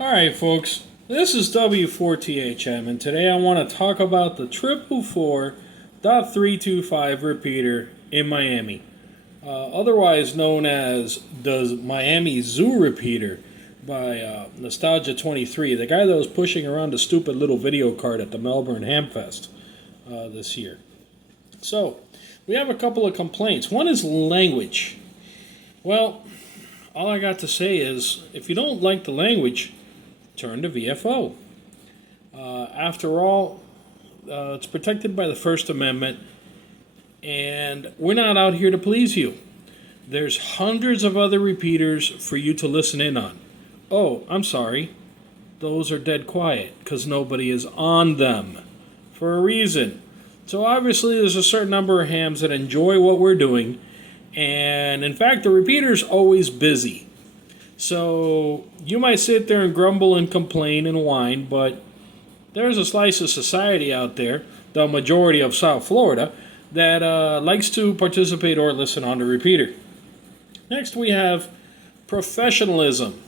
Alright folks, this is W4THM and today I want to talk about the 444.325 repeater in Miami. Otherwise known as the Miami Zoo repeater by Nostalgia 23, the guy that was pushing around a stupid little video card at the Melbourne Hamfest this year. So, we have a couple of complaints. One is language. Well, all I got to say is, if you don't like the language, turn to VFO. After all, it's protected by the First Amendment, and we're not out here to please you. There's hundreds of other repeaters for you to listen in on. Oh, I'm sorry. Those are dead quiet, because nobody is on them. For a reason. So obviously there's a certain number of hams that enjoy what we're doing, and in fact the repeater's always busy. So you might sit there and grumble and complain and whine, but there's a slice of society out there, the majority of South Florida, that likes to participate or listen on the repeater. Next we have professionalism.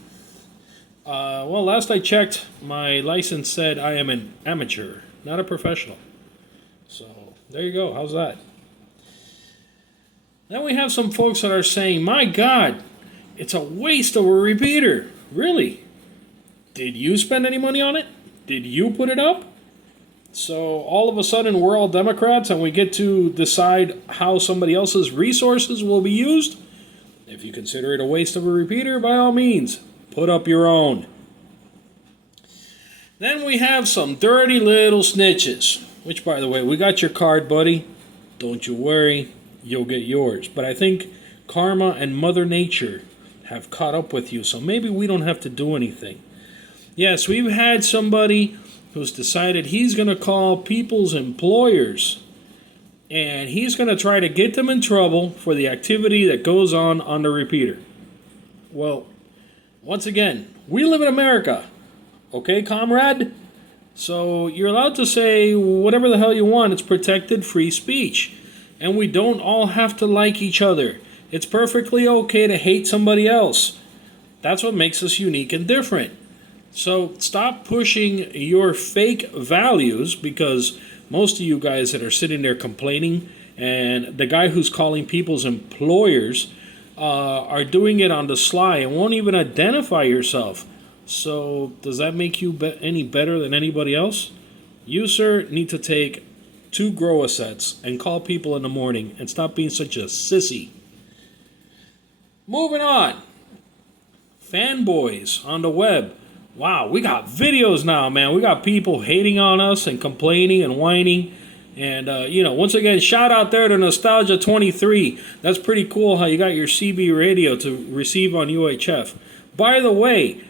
Well, last I checked, my license said I am an amateur, not a professional. So there you go, how's that? Then we have some folks that are saying, my God, it's a waste of a repeater. Really? Did you spend any money on it? Did you put it up? So all of a sudden we're all Democrats and we get to decide how somebody else's resources will be used? If you consider it a waste of a repeater, by all means, put up your own. Then we have some dirty little snitches. Which, by the way, we got your card, buddy. Don't you worry, you'll get yours. But I think karma and Mother Nature have caught up with you, so maybe we don't have to do anything. Yes, we've had somebody who's decided he's going to call people's employers, and he's going to try to get them in trouble for the activity that goes on the repeater. Well, once again, we live in America, okay, comrade? So you're allowed to say whatever the hell you want. It's protected free speech, and we don't all have to like each other. It's perfectly okay to hate somebody else. That's what makes us unique and different. So stop pushing your fake values, because most of you guys that are sitting there complaining, and the guy who's calling people's employers are doing it on the sly and won't even identify yourself. So does that make you any better than anybody else? You, sir, need to take 2 grower sets and call people in the morning and stop being such a sissy. Moving on. Fanboys on the web. Wow, we got videos now, man. We got people hating on us and complaining and whining. And, once again, shout out there to Nostalgia 23. That's pretty cool how you got your CB radio to receive on UHF. By the way,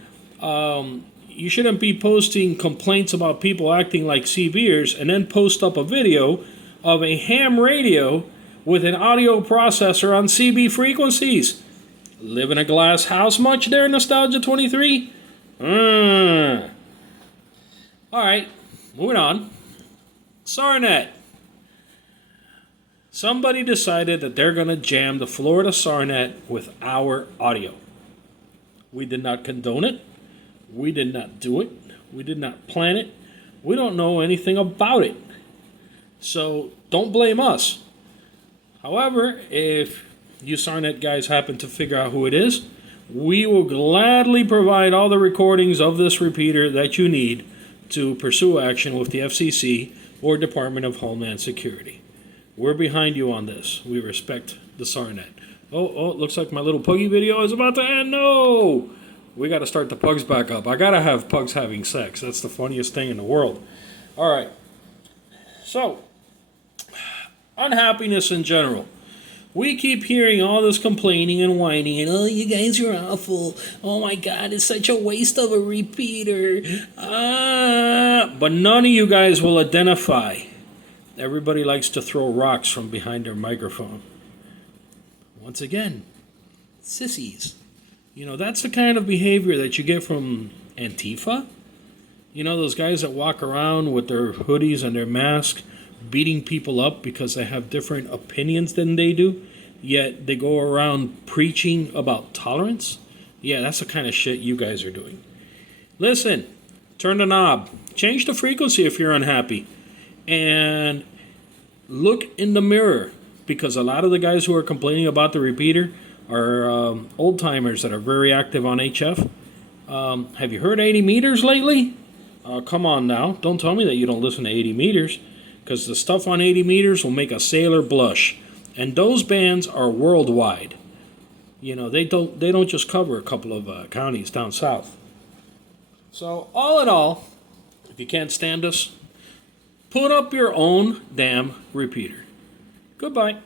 you shouldn't be posting complaints about people acting like CBers and then post up a video of a ham radio with an audio processor on CB frequencies. Live in a glass house much there, Nostalgia 23? Alright, moving on. SARNet. Somebody decided that they're going to jam the Florida SARNet with our audio. We did not condone it. We did not do it. We did not plan it. We don't know anything about it. So don't blame us. However, if you SARNet guys happen to figure out who it is, we will gladly provide all the recordings of this repeater that you need to pursue action with the FCC or Department of Homeland Security. We're behind you on this. We respect the SARNet. Oh, it looks like my little puggy video is about to end. No! We got to start the pugs back up. I got to have pugs having sex. That's the funniest thing in the world. All right. So, unhappiness in general. We keep hearing all this complaining and whining, and oh, you guys are awful. Oh my God, it's such a waste of a repeater. But none of you guys will identify. Everybody likes to throw rocks from behind their microphone. Once again, sissies. That's the kind of behavior that you get from Antifa. Those guys that walk around with their hoodies and their masks, beating people up because they have different opinions than they do, yet they go around preaching about tolerance. Yeah, that's the kind of shit you guys are doing. Listen, turn the knob, change the frequency if you're unhappy, and look in the mirror, because a lot of the guys who are complaining about the repeater are old timers that are very active on HF. Have you heard 80 meters lately? Come on now, don't tell me that you don't listen to 80 meters, because the stuff on 80 meters will make a sailor blush, and those bands are worldwide. You know, they don't just cover a couple of counties down south. So all in all, if you can't stand us, put up your own damn repeater. Goodbye.